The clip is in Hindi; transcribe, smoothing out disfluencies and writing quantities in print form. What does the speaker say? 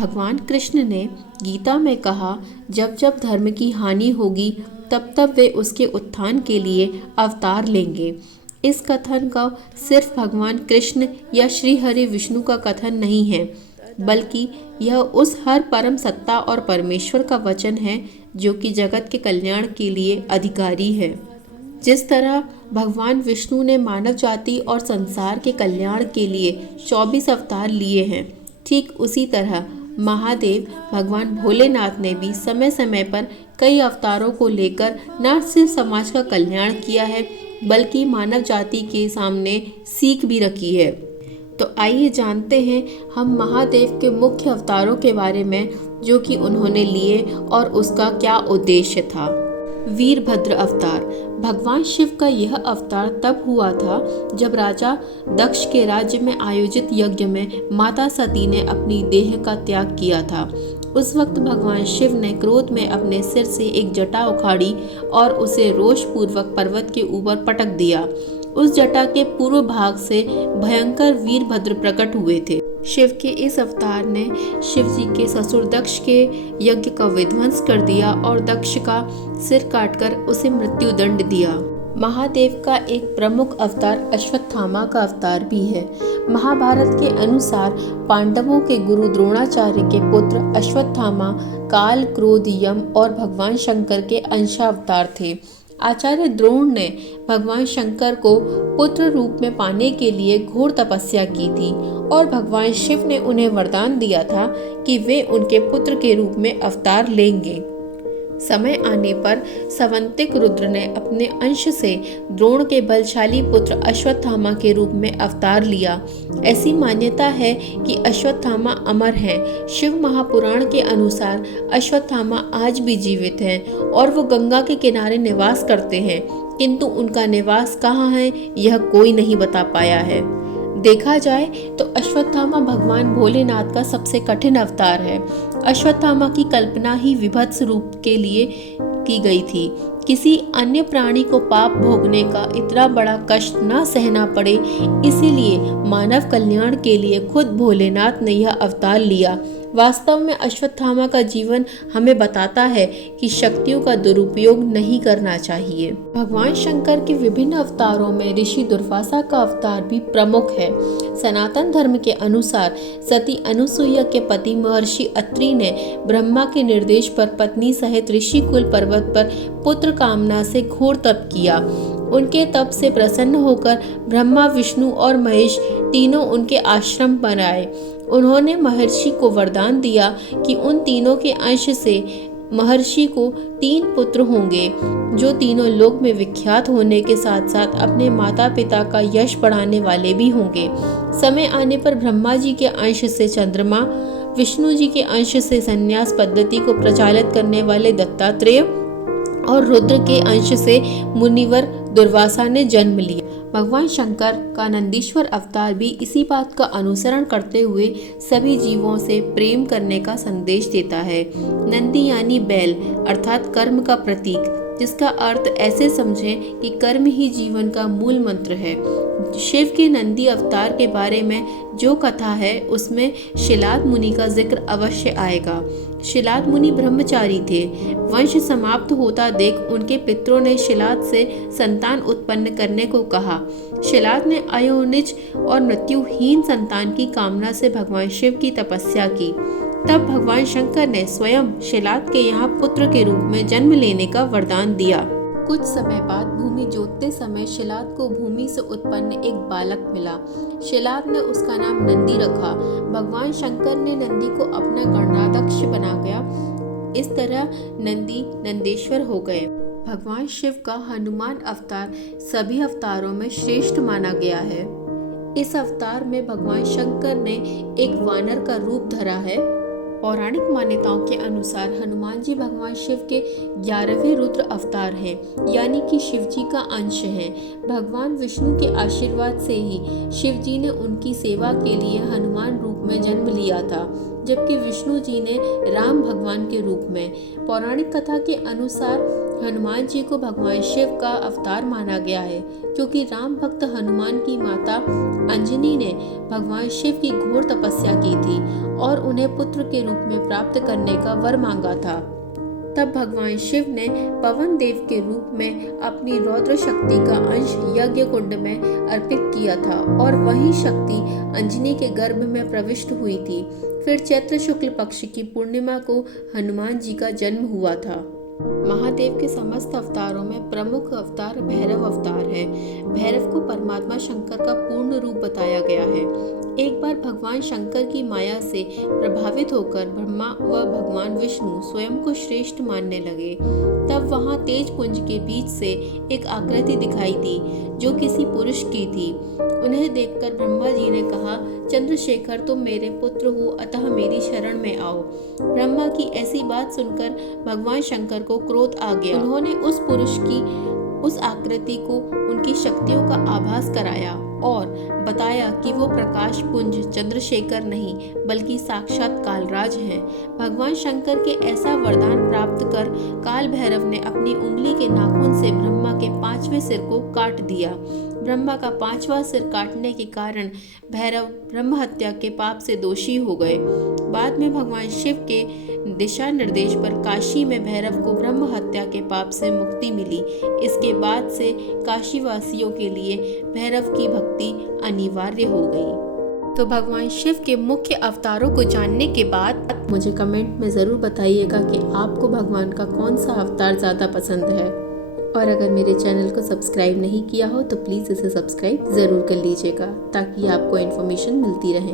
भगवान कृष्ण ने गीता में कहा, जब जब धर्म की हानि होगी तब तब वे उसके उत्थान के लिए अवतार लेंगे। इस कथन का सिर्फ भगवान कृष्ण या श्री हरि विष्णु का कथन नहीं है, बल्कि यह उस हर परम सत्ता और परमेश्वर का वचन है जो कि जगत के कल्याण के लिए अधिकारी है। जिस तरह भगवान विष्णु ने मानव जाति और संसार के कल्याण के लिए 24 अवतार लिए हैं, ठीक उसी तरह महादेव भगवान भोलेनाथ ने भी समय समय पर कई अवतारों को लेकर न सिर्फ समाज का कल्याण किया है, बल्कि मानव जाति के सामने सीख भी रखी है। तो आइए जानते हैं हम महादेव के मुख्य अवतारों के बारे में जो कि उन्होंने लिए और उसका क्या उद्देश्य था। वीरभद्र अवतार। भगवान शिव का यह अवतार तब हुआ था जब राजा दक्ष के राज्य में आयोजित यज्ञ में माता सती ने अपनी देह का त्याग किया था। उस वक्त भगवान शिव ने क्रोध में अपने सिर से एक जटा उखाड़ी और उसे रोष पूर्वक पर्वत के ऊपर पटक दिया। उस जटा के पूर्व भाग से भयंकर वीरभद्र प्रकट हुए थे। शिव के इस अवतार ने शिव जी के ससुर दक्ष के यज्ञ का विध्वंस कर दिया और दक्ष का सिर काटकर उसे मृत्यु दंड दिया। महादेव का एक प्रमुख अवतार अश्वत्थामा का अवतार भी है। महाभारत के अनुसार पांडवों के गुरु द्रोणाचार्य के पुत्र अश्वत्थामा काल, क्रोध, यम और भगवान शंकर के अंशावतार थे। आचार्य द्रोण ने भगवान शंकर को पुत्र रूप में पाने के लिए घोर तपस्या की थी और भगवान शिव ने उन्हें वरदान दिया था कि वे उनके पुत्र के रूप में अवतार लेंगे। समय आने पर सवंतिक रुद्र ने अपने अंश से द्रोण के बलशाली पुत्र अश्वत्थामा के रूप में अवतार लिया। ऐसी मान्यता है कि अश्वत्थामा अमर हैं। शिव महापुराण के अनुसार अश्वत्थामा आज भी जीवित हैं और वो गंगा के किनारे निवास करते हैं, किंतु उनका निवास कहाँ है यह कोई नहीं बता पाया है। देखा जाए तो अश्वत्थामा भगवान भोलेनाथ का सबसे कठिन अवतार है। अश्वत्थामा की कल्पना ही विभत्स रूप के लिए की गई थी। किसी अन्य प्राणी को पाप भोगने का इतना बड़ा कष्ट न सहना पड़े, इसीलिए मानव कल्याण के लिए खुद भोलेनाथ ने यह अवतार लिया। वास्तव में अश्वत्थामा का जीवन हमें बताता है कि शक्तियों का दुरुपयोग नहीं करना चाहिए। भगवान शंकर के विभिन्न अवतारों में ऋषि दुर्वासा का अवतार भी प्रमुख है। सनातन धर्म के अनुसार सती अनुसुईया के पति महर्षि अत्रि ने ब्रह्मा के निर्देश पर पत्नी सहित ऋषिकुल पर्वत पर पुत्र कामना से घोर तप किया। उनके तप से प्रसन्न होकर ब्रह्मा, विष्णु और महेश तीनों उनके आश्रम पर आए। उन्होंने महर्षि को वरदान दिया कि उन तीनों के अंश से महर्षि को 3 पुत्र होंगे, जो तीनों लोक में विख्यात होने के साथ साथ अपने माता पिता का यश बढ़ाने वाले भी होंगे। समय आने पर ब्रह्मा जी के अंश से चंद्रमा, विष्णु जी के अंश से संन्यास पद्धति को प्रचालित करने वाले दत्तात्रेय और रुद्र के अंश से मुनिवर दुर्वासा ने जन्म लिया। भगवान शंकर का नंदीश्वर अवतार भी इसी बात का अनुसरण करते हुए सभी जीवों से प्रेम करने का संदेश देता है। नंदी यानी बैल अर्थात कर्म का प्रतीक, जिसका अर्थ ऐसे समझें कि कर्म ही जीवन का मूल मंत्र है। शिव के नंदी अवतार के बारे में जो कथा है उसमें शिलाद मुनि का जिक्र अवश्य आएगा। शिलाद मुनि ब्रह्मचारी थे। वंश समाप्त होता देख उनके पितरों ने शिलाद से संतान उत्पन्न करने को कहा। शिलाद ने अयोनिज और मृत्युहीन संतान की कामना से भगवान शिव की तपस्या की। तब भगवान शंकर ने स्वयं शिलाद के यहाँ पुत्र के रूप में जन्म लेने का वरदान दिया। कुछ समय बाद भूमि जोतते समय शिलाद को भूमि से उत्पन्न एक बालक मिला। शिलाद ने उसका नाम नंदी रखा। भगवान शंकर ने नंदी को अपना गणाध्यक्ष बना गया। इस तरह नंदी नंदेश्वर हो गए। भगवान शिव का हनुमान अवतार सभी अवतारों में श्रेष्ठ माना गया है। इस अवतार में भगवान शंकर ने एक वानर का रूप धरा है। पौराणिक मान्यताओं के अनुसार हनुमान जी भगवान शिव के 11वें रुद्र अवतार हैं, यानी कि शिव जी का अंश हैं। भगवान विष्णु के आशीर्वाद से ही शिव जी ने उनकी सेवा के लिए हनुमान रूप में जन्म लिया था, जबकि विष्णु जी ने राम भगवान के रूप में। पौराणिक कथा के अनुसार हनुमान जी को भगवान शिव का अवतार माना गया है, क्योंकि राम भक्त हनुमान की माता अंजनी ने भगवान शिव की घोर तपस्या की थी और उन्हें पुत्र के रूप में प्राप्त करने का वर मांगा था। तब भगवान शिव ने पवन देव के रूप में अपनी रौद्र शक्ति का अंश यज्ञ कुंड में अर्पित किया था और वही शक्ति अंजनी के गर्भ में प्रविष्ट हुई थी। फिर चैत्र शुक्ल पक्ष की पूर्णिमा को हनुमान जी का जन्म हुआ था। महादेव के समस्त अवतारों में प्रमुख अवतार भैरव अवतार है। भैरव को परमात्मा शंकर का पूर्ण रूप बताया गया है। एक बार भगवान शंकर की माया से प्रभावित होकर ब्रह्मा व भगवान विष्णु स्वयं को श्रेष्ठ मानने लगे। तब वहां तेज पुंज के बीच से एक आकृति दिखाई दी जो किसी पुरुष की थी। उन्हें देखकर ब्रह्मा जी ने कहा, चंद्रशेखर तुम मेरे पुत्र हो, अतः मेरी शरण में आओ। ब्रह्मा की ऐसी बात सुनकर भगवान शंकर को क्रोध आ गया। उन्होंने उस पुरुष की उस आकृति को उनकी शक्तियों का आभास कराया और बताया कि वो प्रकाश पुंज चंद्रशेखर नहीं बल्कि साक्षात कालराज हैं। भगवान शंकर के ऐसा वरदान प्राप्त कर काल भैरव ने अपनी उंगली के नाखून से ब्रह्मा के 5वें सिर को काट दिया। ब्रह्मा का 5वां सिर काटने के कारण भैरव ब्रह्म हत्या के पाप से दोषी हो गए। बाद में भगवान शिव के दिशा निर्देश पर काशी में भैरव को ब्रह्म हत्या के पाप से मुक्ति मिली। इसके बाद से काशी वासियों के लिए भैरव की भक्ति अनिवार्य हो गई। तो भगवान शिव के मुख्य अवतारों को जानने के बाद मुझे कमेंट में ज़रूर बताइएगा कि आपको भगवान का कौन सा अवतार ज़्यादा पसंद है। और अगर मेरे चैनल को सब्सक्राइब नहीं किया हो तो प्लीज़ इसे सब्सक्राइब ज़रूर कर लीजिएगा ताकि आपको इन्फॉर्मेशन मिलती रहे।